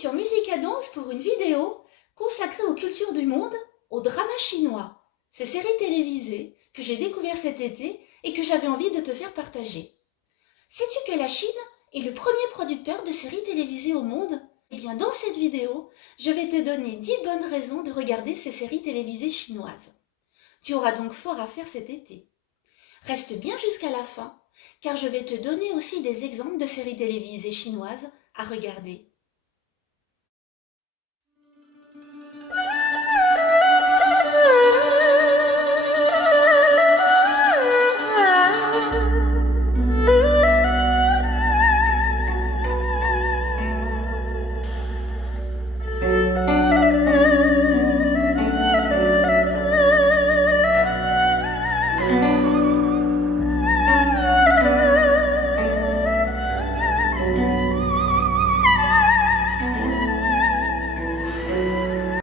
sur Musique à Danse pour une vidéo consacrée aux cultures du monde, au drama chinois, ces séries télévisées que j'ai découvertes cet été et que j'avais envie de te faire partager. Sais-tu que la Chine est le premier producteur de séries télévisées au monde? Eh bien, dans cette vidéo, je vais te donner 10 bonnes raisons de regarder ces séries télévisées chinoises. Tu auras donc fort à faire cet été. Reste bien jusqu'à la fin, car je vais te donner aussi des exemples de séries télévisées chinoises à regarder.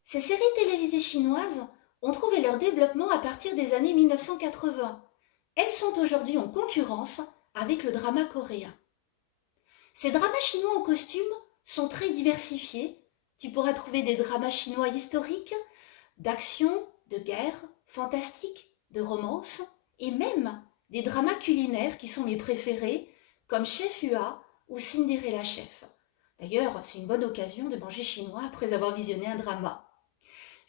Ces séries télévisées chinoises ont trouvé leur développement à partir des années 1980. Elles sont aujourd'hui en concurrence avec le drama coréen. Ces dramas chinois en costume sont très diversifiés. Tu pourras trouver des dramas chinois historiques, d'action, de guerre, fantastiques, de romance, et même des dramas culinaires qui sont mes préférés, comme Chef Hua ou Cinderella Chef. D'ailleurs, c'est une bonne occasion de manger chinois après avoir visionné un drama.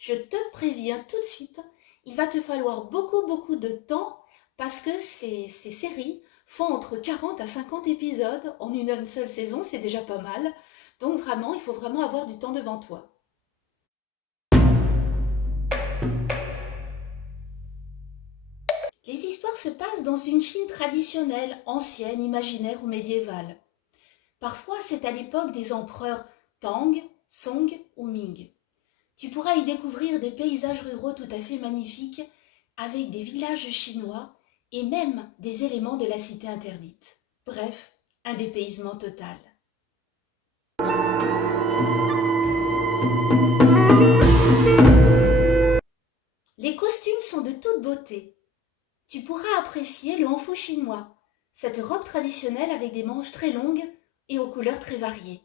Je te préviens tout de suite, il va te falloir beaucoup de temps parce que ces séries font entre 40 à 50 épisodes en une seule saison, c'est déjà pas mal. Donc vraiment, il faut vraiment avoir du temps devant toi. Les histoires se passent dans une Chine traditionnelle, ancienne, imaginaire ou médiévale. Parfois, c'est à l'époque des empereurs Tang, Song ou Ming. Tu pourras y découvrir des paysages ruraux tout à fait magnifiques, avec des villages chinois et même des éléments de la cité interdite. Bref, un dépaysement total. Les costumes sont de toute beauté. Tu pourras apprécier le hanfu chinois, cette robe traditionnelle avec des manches très longues et aux couleurs très variées.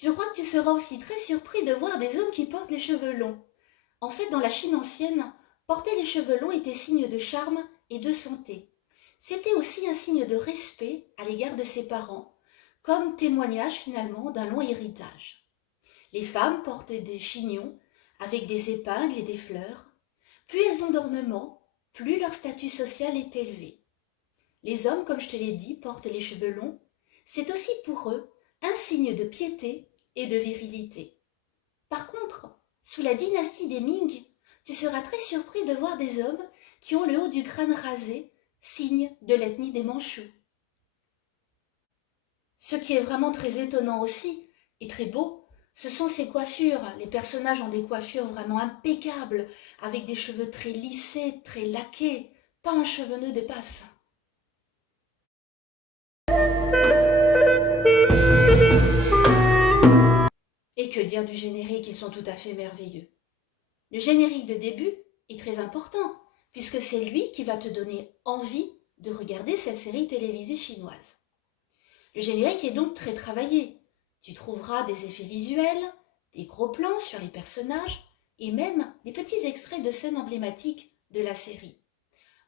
Je crois que tu seras aussi très surpris de voir des hommes qui portent les cheveux longs. En fait, dans la Chine ancienne, porter les cheveux longs était signe de charme et de santé. C'était aussi un signe de respect à l'égard de ses parents, comme témoignage finalement d'un long héritage. Les femmes portent des chignons avec des épingles et des fleurs. Plus elles ont d'ornements, plus leur statut social est élevé. Les hommes, comme je te l'ai dit, portent les cheveux longs. C'est aussi pour eux un signe de piété et de virilité. Par contre, sous la dynastie des Ming, tu seras très surpris de voir des hommes qui ont le haut du crâne rasé, signe de l'ethnie des Mandchous. Ce qui est vraiment très étonnant aussi, et très beau, ce sont ces coiffures. Les personnages ont des coiffures vraiment impeccables, avec des cheveux très lissés, très laqués, pas un cheveu de passe. Et que dire du générique, ils sont tout à fait merveilleux. Le générique de début est très important, puisque c'est lui qui va te donner envie de regarder cette série télévisée chinoise. Le générique est donc très travaillé. Tu trouveras des effets visuels, des gros plans sur les personnages, et même des petits extraits de scènes emblématiques de la série.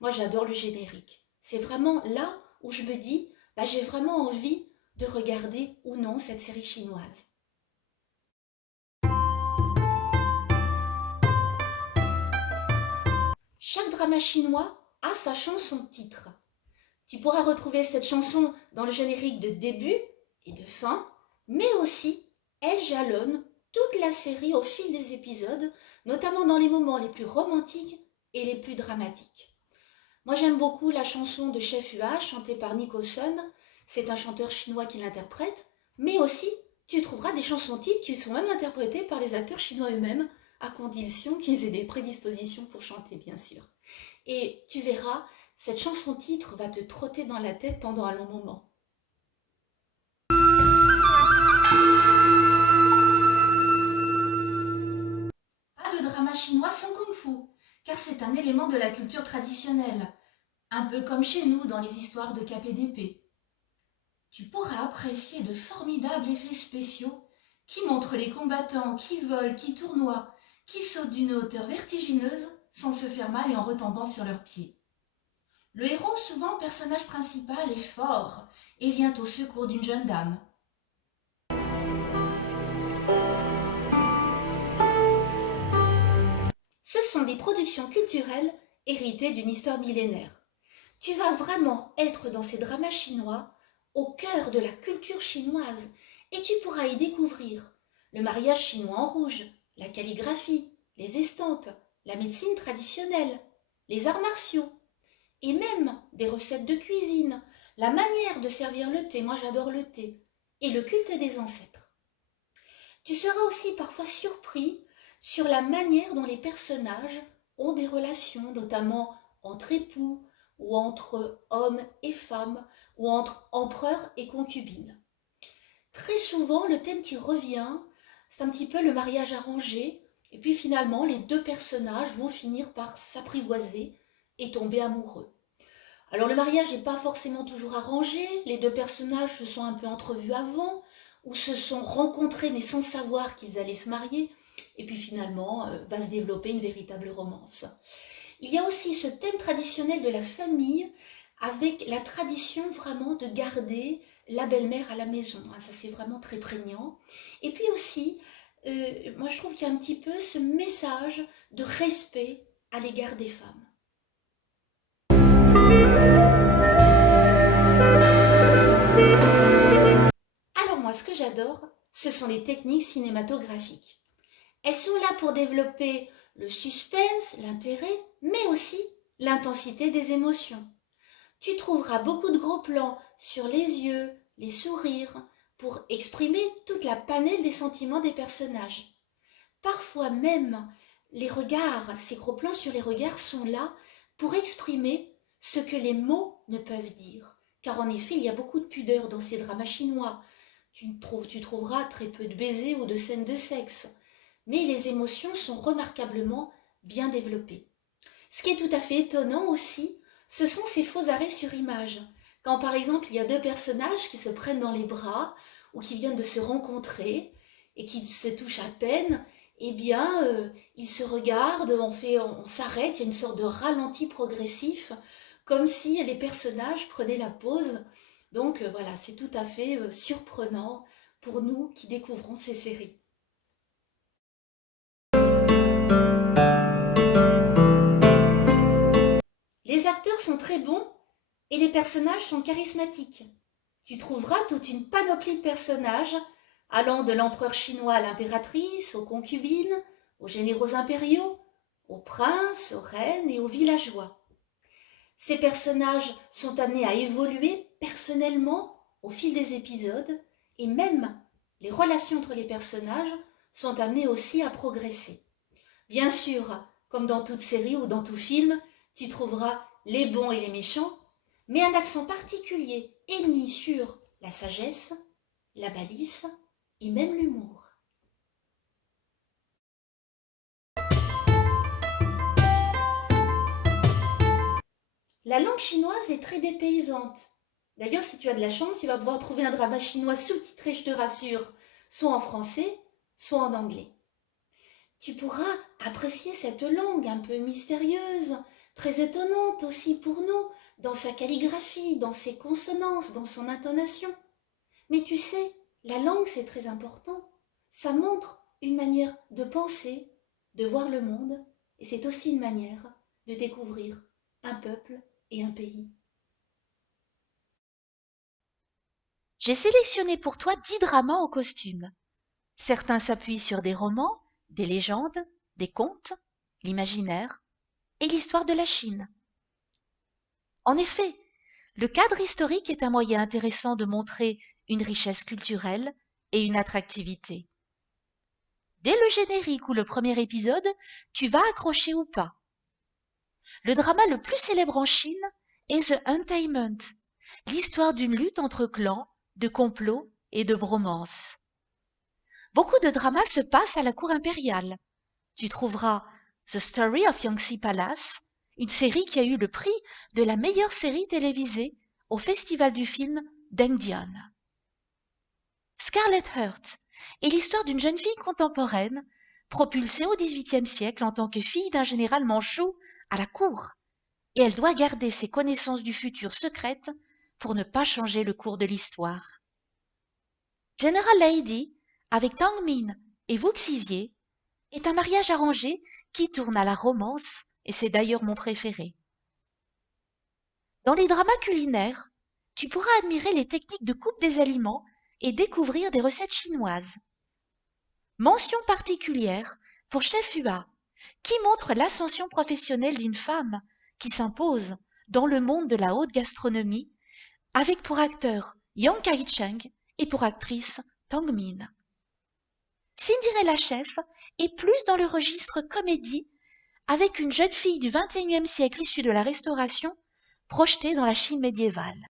Moi, j'adore le générique. C'est vraiment là où je me dis, j'ai vraiment envie de regarder ou non cette série chinoise. Chaque drama chinois a sa chanson titre. Tu pourras retrouver cette chanson dans le générique de début et de fin, mais aussi elle jalonne toute la série au fil des épisodes, notamment dans les moments les plus romantiques et les plus dramatiques. Moi j'aime beaucoup la chanson de Chef Hua chantée par Nico Sun, c'est un chanteur chinois qui l'interprète, mais aussi tu trouveras des chansons titres qui sont même interprétées par les acteurs chinois eux-mêmes, à condition qu'ils aient des prédispositions pour chanter bien sûr. Et tu verras, cette chanson titre va te trotter dans la tête pendant un long moment. Pas de drama chinois sans kung-fu, car c'est un élément de la culture traditionnelle, un peu comme chez nous dans les histoires de cap et d'épée. Tu pourras apprécier de formidables effets spéciaux qui montre les combattants qui volent, qui tournoient, qui sautent d'une hauteur vertigineuse sans se faire mal et en retombant sur leurs pieds. Le héros, souvent personnage principal, est fort et vient au secours d'une jeune dame. Ce sont des productions culturelles héritées d'une histoire millénaire. Tu vas vraiment être dans ces dramas chinois, au cœur de la culture chinoise, et tu pourras y découvrir le mariage chinois en rouge, la calligraphie, les estampes, la médecine traditionnelle, les arts martiaux, et même des recettes de cuisine, la manière de servir le thé, moi j'adore le thé, et le culte des ancêtres. Tu seras aussi parfois surpris sur la manière dont les personnages ont des relations, notamment entre époux, ou entre hommes et femmes, ou entre empereurs et concubines. Très souvent, le thème qui revient, c'est un petit peu le mariage arrangé, et puis finalement, les deux personnages vont finir par s'apprivoiser et tomber amoureux. Alors le mariage n'est pas forcément toujours arrangé, les deux personnages se sont un peu entrevus avant, ou se sont rencontrés mais sans savoir qu'ils allaient se marier, et puis finalement va se développer une véritable romance. Il y a aussi ce thème traditionnel de la famille, avec la tradition vraiment de garder la belle-mère à la maison. Ça c'est vraiment très prégnant. Et puis aussi, moi je trouve qu'il y a un petit peu ce message de respect à l'égard des femmes. Alors moi, ce que j'adore, ce sont les techniques cinématographiques. Elles sont là pour développer le suspense, l'intérêt, mais aussi l'intensité des émotions. Tu trouveras beaucoup de gros plans sur les yeux, les sourires, pour exprimer toute la panelle des sentiments des personnages. Parfois même, les regards, ces gros plans sur les regards sont là pour exprimer ce que les mots ne peuvent dire. Car en effet, il y a beaucoup de pudeur dans ces dramas chinois. Tu trouveras très peu de baisers ou de scènes de sexe. Mais les émotions sont remarquablement bien développées. Ce qui est tout à fait étonnant aussi, ce sont ces faux arrêts sur image. Quand par exemple il y a deux personnages qui se prennent dans les bras ou qui viennent de se rencontrer et qui se touchent à peine, eh bien ils se regardent, on s'arrête, il y a une sorte de ralenti progressif, comme si les personnages prenaient la pause. Donc voilà, c'est tout à fait surprenant pour nous qui découvrons ces séries. Les acteurs sont très bons et les personnages sont charismatiques. Tu trouveras toute une panoplie de personnages allant de l'empereur chinois à l'impératrice, aux concubines, aux généraux impériaux, aux princes, aux reines et aux villageois. Ces personnages sont amenés à évoluer personnellement au fil des épisodes et même les relations entre les personnages sont amenées aussi à progresser. Bien sûr, comme dans toute série ou dans tout film, tu trouveras les bons et les méchants, mais un accent particulier est mis sur la sagesse, la malice et même l'humour. La langue chinoise est très dépaysante. D'ailleurs, si tu as de la chance, tu vas pouvoir trouver un drama chinois sous-titré, je te rassure, soit en français, soit en anglais. Tu pourras apprécier cette langue un peu mystérieuse, très étonnante aussi pour nous, dans sa calligraphie, dans ses consonances, dans son intonation. Mais tu sais, la langue c'est très important. Ça montre une manière de penser, de voir le monde, et c'est aussi une manière de découvrir un peuple et un pays. J'ai sélectionné pour toi 10 dramas en costume. Certains s'appuient sur des romans, des légendes, des contes, l'imaginaire et l'histoire de la Chine. En effet, le cadre historique est un moyen intéressant de montrer une richesse culturelle et une attractivité. Dès le générique ou le premier épisode, tu vas accrocher ou pas. Le drama le plus célèbre en Chine est The Untamed, l'histoire d'une lutte entre clans, de complots et de bromances. Beaucoup de dramas se passent à la cour impériale. Tu trouveras The Story of Yangtze Palace, une série qui a eu le prix de la meilleure série télévisée au festival du film d'Engdian. Scarlet Heart, est l'histoire d'une jeune fille contemporaine, propulsée au XVIIIe siècle en tant que fille d'un général manchou à la cour. Et elle doit garder ses connaissances du futur secrètes pour ne pas changer le cours de l'histoire. General Lady, avec Tang Min et Wu Xizye, est un mariage arrangé qui tourne à la romance, et c'est d'ailleurs mon préféré. Dans les dramas culinaires, tu pourras admirer les techniques de coupe des aliments et découvrir des recettes chinoises. Mention particulière pour Chef Hua, qui montre l'ascension professionnelle d'une femme qui s'impose dans le monde de la haute gastronomie, avec pour acteur Yang Kai-cheng et pour actrice Tang Min. Cinderella Chef est plus dans le registre comédie, avec une jeune fille du XXIe siècle issue de la Restauration, projetée dans la Chine médiévale.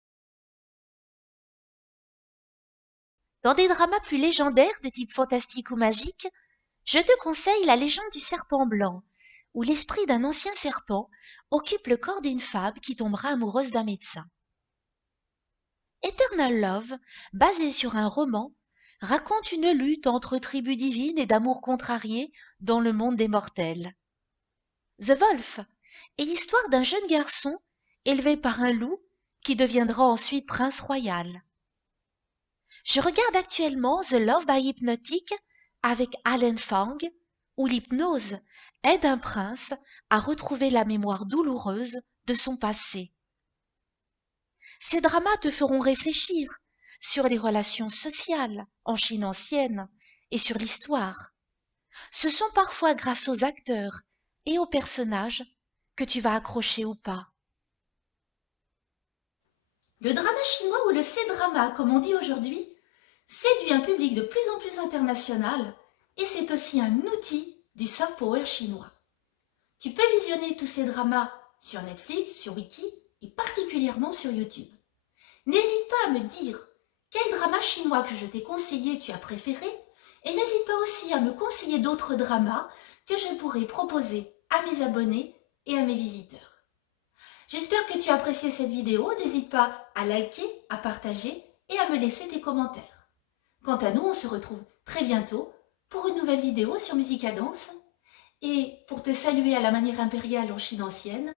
Dans des dramas plus légendaires de type fantastique ou magique, je te conseille La légende du serpent blanc, où l'esprit d'un ancien serpent occupe le corps d'une femme qui tombera amoureuse d'un médecin. Eternal Love, basé sur un roman, raconte une lutte entre tribus divines et d'amour contrarié dans le monde des mortels. The Wolf est l'histoire d'un jeune garçon élevé par un loup qui deviendra ensuite prince royal. Je regarde actuellement The Love by Hypnotic avec Alan Fang, où l'hypnose aide un prince à retrouver la mémoire douloureuse de son passé. Ces dramas te feront réfléchir sur les relations sociales en Chine ancienne et sur l'histoire. Ce sont parfois grâce aux acteurs et aux personnages que tu vas accrocher ou pas. Le drama chinois ou le C-drama, comme on dit aujourd'hui, séduit un public de plus en plus international et c'est aussi un outil du soft power chinois. Tu peux visionner tous ces dramas sur Netflix, sur Wiki et particulièrement sur YouTube. N'hésite pas à me dire quel drama chinois que je t'ai conseillé tu as préféré et n'hésite pas aussi à me conseiller d'autres dramas que je pourrais proposer à mes abonnés et à mes visiteurs. J'espère que tu as apprécié cette vidéo, n'hésite pas à liker, à partager et à me laisser tes commentaires. Quant à nous, on se retrouve très bientôt pour une nouvelle vidéo sur Musicadance et pour te saluer à la manière impériale en Chine ancienne,